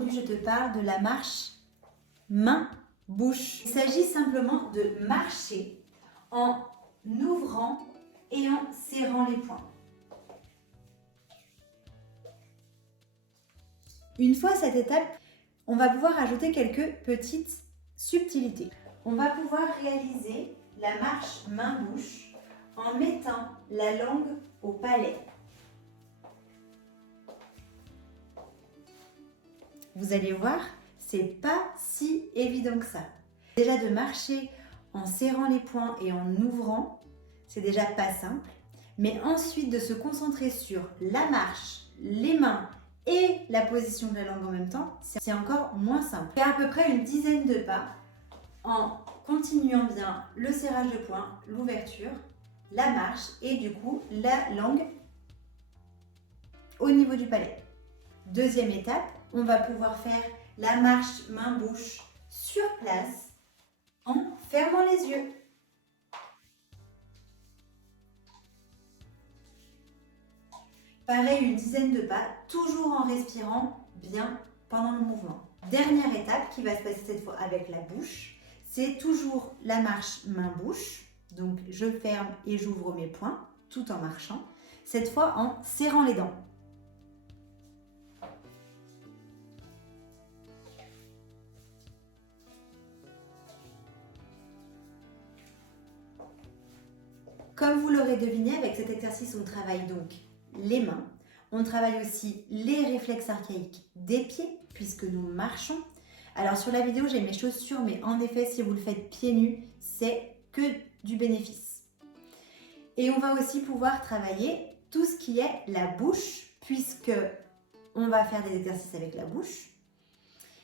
aujourd'hui je te parle de la marche main-bouche. Il s'agit simplement de marcher en ouvrant et en serrant les poings. Une fois cette étape, on va pouvoir ajouter quelques petites subtilités. On va pouvoir réaliser la marche main-bouche en mettant la langue au palais. Vous allez voir, c'est pas si évident que ça. Déjà de marcher en serrant les poings et en ouvrant, c'est déjà pas simple. Mais ensuite de se concentrer sur la marche, les mains et la position de la langue en même temps, c'est encore moins simple. Faire à peu près une dizaine de pas en continuant bien le serrage de poings, l'ouverture, la marche et du coup la langue au niveau du palais. Deuxième étape, on va pouvoir faire la marche main-bouche sur place en fermant les yeux. Pareil, une dizaine de pas, toujours en respirant bien pendant le mouvement. Dernière étape qui va se passer cette fois avec la bouche, c'est toujours la marche main-bouche. Donc je ferme et j'ouvre mes poings tout en marchant, cette fois en serrant les dents. Comme vous l'aurez deviné, avec cet exercice, on travaille donc les mains. On travaille aussi les réflexes archaïques des pieds, puisque nous marchons. Alors sur la vidéo, j'ai mes chaussures, mais en effet, si vous le faites pieds nus, c'est que du bénéfice. Et on va aussi pouvoir travailler tout ce qui est la bouche, puisque on va faire des exercices avec la bouche.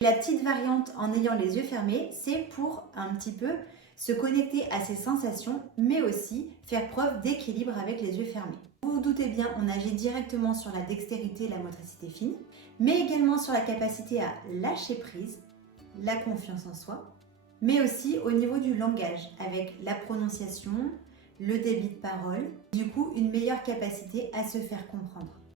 La petite variante en ayant les yeux fermés, c'est pour un petit peu se connecter à ses sensations, mais aussi faire preuve d'équilibre avec les yeux fermés. Vous vous doutez bien, on agit directement sur la dextérité et la motricité fine, mais également sur la capacité à lâcher prise, la confiance en soi, mais aussi au niveau du langage, avec la prononciation, le débit de parole, du coup une meilleure capacité à se faire comprendre.